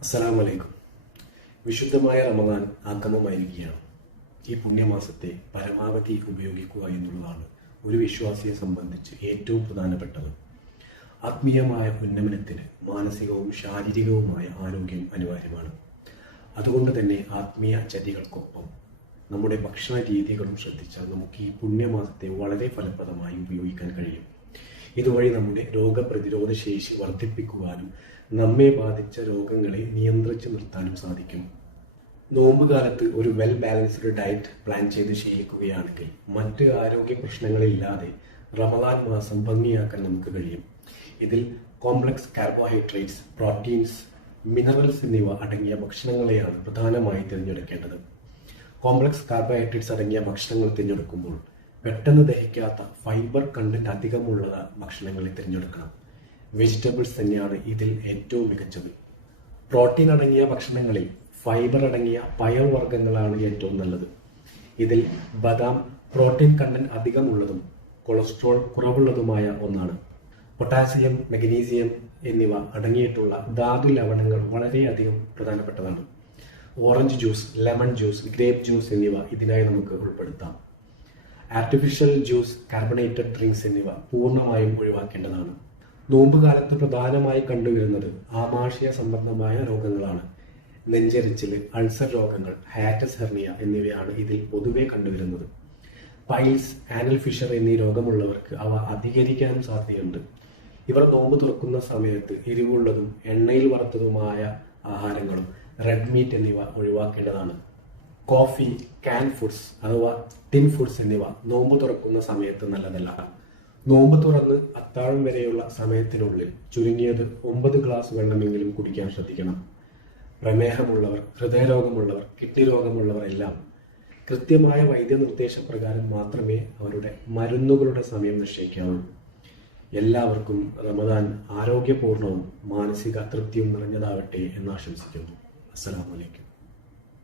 അസ്സലാമു അലൈക്കും. വിശുദ്ധമായ റമദാൻ ആഗമമായിരിക്കുകയാണ്. ഈ പുണ്യമാസത്തെ പരമാവധി ഉപയോഗിക്കുക എന്നുള്ളതാണ് ഒരു വിശ്വാസിയെ സംബന്ധിച്ച് ഏറ്റവും പ്രധാനപ്പെട്ടത്. ആത്മീയമായ ഉന്നമനത്തിന് മാനസികവും ശാരീരികവുമായ ആരോഗ്യം അനിവാര്യമാണ്. അതുകൊണ്ട് തന്നെ ആത്മീയ ചര്യകൾക്കൊപ്പം നമ്മുടെ ഭക്ഷണ രീതികളും ശ്രദ്ധിച്ചാൽ നമുക്ക് ഈ പുണ്യമാസത്തെ വളരെ ഫലപ്രദമായി ഉപയോഗിക്കാൻ കഴിയും. ഇതുവഴി നമ്മുടെ രോഗപ്രതിരോധ ശേഷി വർദ്ധിപ്പിക്കുവാനും നമ്മെ ബാധിച്ച രോഗങ്ങളെ നിയന്ത്രിച്ചു നിർത്താനും സാധിക്കും. നോമ്പുകാലത്ത് ഒരു വെൽ ബാലൻസ്ഡ് ഡയറ്റ് പ്ലാൻ ചെയ്ത് ശീലിക്കുകയാണെങ്കിൽ മറ്റ് ആരോഗ്യ പ്രശ്നങ്ങളില്ലാതെ റമദാൻ മാസം ഭംഗിയാക്കാൻ നമുക്ക് കഴിയും. ഇതിൽ കോംപ്ലക്സ് കാർബോഹൈഡ്രേറ്റ്സ്, പ്രോട്ടീൻസ്, മിനറൽസ് എന്നിവ അടങ്ങിയ ഭക്ഷണങ്ങളെയാണ് പ്രധാനമായി തിരഞ്ഞെടുക്കേണ്ടത്. കോംപ്ലക്സ് കാർബോഹൈഡ്രേറ്റ്സ് അടങ്ങിയ ഭക്ഷണങ്ങൾ തിരഞ്ഞെടുക്കുമ്പോൾ പെട്ടെന്ന് ദഹിക്കാത്ത ഫൈബർ കണ്ടന്റ് അധികമുള്ള ഭക്ഷണങ്ങളെ തിരഞ്ഞെടുക്കണം. വെജിറ്റബിൾസ് തന്നെയാണ് ഇതിൽ ഏറ്റവും മികച്ചത്. പ്രോട്ടീൻ അടങ്ങിയ ഭക്ഷണങ്ങളിൽ ഫൈബർ അടങ്ങിയ പയർവർഗ്ഗങ്ങളാണ് ഏറ്റവും നല്ലത്. ഇതിൽ ബദാം പ്രോട്ടീൻ കണ്ടന്റ് അധികമുള്ളതും കൊളസ്ട്രോൾ കുറവുള്ളതുമായ ഒന്നാണ്. പൊട്ടാസ്യം, മഗ്നീസിയം എന്നിവ അടങ്ങിയിട്ടുള്ള ധാതു ലവണങ്ങൾ വളരെയധികം പ്രധാനപ്പെട്ടതാണ്. Orange juice, lemon juice, grape juice എന്നിവ ഇതിനായി നമുക്ക് ഉൾപ്പെടുത്താം. ആർട്ടിഫിഷ്യൽ ജ്യൂസ്, കാർബണേറ്റഡ് ഡ്രിങ്ക്സ് എന്നിവ പൂർണ്ണമായും ഒഴിവാക്കേണ്ടതാണ്. നോമ്പുകാലത്ത് പ്രധാനമായി കണ്ടുവരുന്നത് ആമാശയ സംബന്ധമായ രോഗങ്ങളാണ്. നെഞ്ചരിച്ചിൽ, അൾസർ രോഗങ്ങൾ, ഹാറ്റസ് ഹെർണിയ എന്നിവയാണ് ഇതിൽ പൊതുവെ കണ്ടുവരുന്നത്. പൈൽസ്, ആനൽ ഫിഷർ എന്നീ രോഗമുള്ളവർക്ക് അവ അധികരിക്കാനും സാധ്യതയുണ്ട്. ഇവർ നോമ്പ് തുറക്കുന്ന സമയത്ത് എരിവുള്ളതും എണ്ണയിൽ വറുത്തതുമായ ആഹാരങ്ങളും റെഡ് മീറ്റ് എന്നിവ ഒഴിവാക്കേണ്ടതാണ്. കോഫി, കാൻ ഫുഡ്സ് അഥവാ ടിൻ ഫുഡ്സ് എന്നിവ നോമ്പ് തുറക്കുന്ന സമയത്ത് നല്ലതല്ല. നോമ്പ് തുറന്ന് അത്താഴം വരെയുള്ള സമയത്തിനുള്ളിൽ ചുരുങ്ങിയത് 9 ഗ്ലാസ് വെള്ളമെങ്കിലും കുടിക്കാൻ ശ്രദ്ധിക്കണം. പ്രമേഹമുള്ളവർ, ഹൃദയരോഗമുള്ളവർ, കിഡ്നി രോഗമുള്ളവർ എല്ലാം കൃത്യമായ വൈദ്യനിർദ്ദേശപ്രകാരം മാത്രമേ അവരുടെ മരുന്നുകളുടെ സമയം നിശ്ചയിക്കാവൂ. എല്ലാവർക്കും റമദാൻ ആരോഗ്യപൂർണവും മാനസിക തൃപ്തിയും നിറഞ്ഞതാവട്ടെ എന്ന് ആശംസിക്കുന്നു. അസ്സലാമു അലൈക്കും.